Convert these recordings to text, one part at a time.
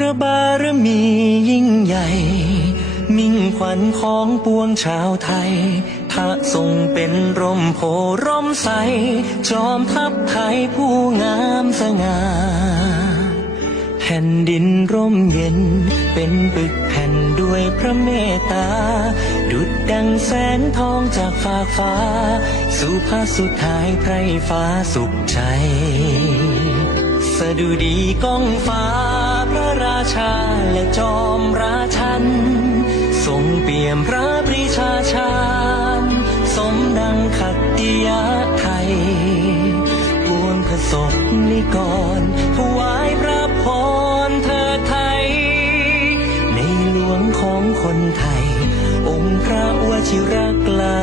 ระบารมียิ่งใหญ่ มิ่งขวัญของปวงชาวไทยทะทรงเป็นร่มโพร่มใส จอมทัพไทยผู้งามสง่าแผ่นดินร่มเย็น เป็นปึกแผ่นด้วยพระเมตตา ดุดดังแสงทองจากฟากฟ้า สู่พระสุดท้ายไพรฟ้าสุขใจ สะดุดีก้องฟ้า พระราชาและจอมราชัน ทรงเปี่ยมพระปรีชาชาญสมดังขัตติยะไทยปวงพระศนิกรถวายพระพรเธอไทย ในหลวงของคนไทย องค์พระวชิรเกล้า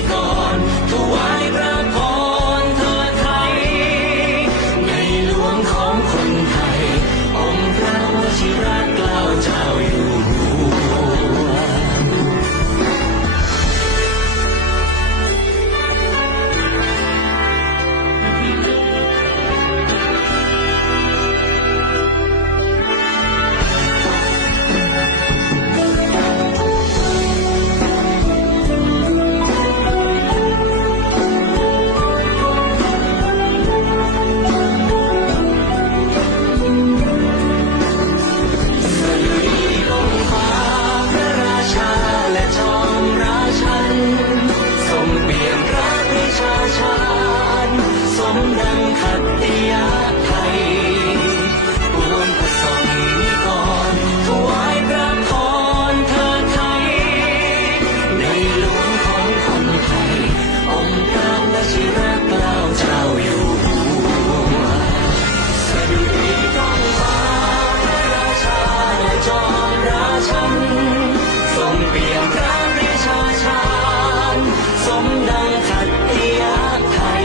ง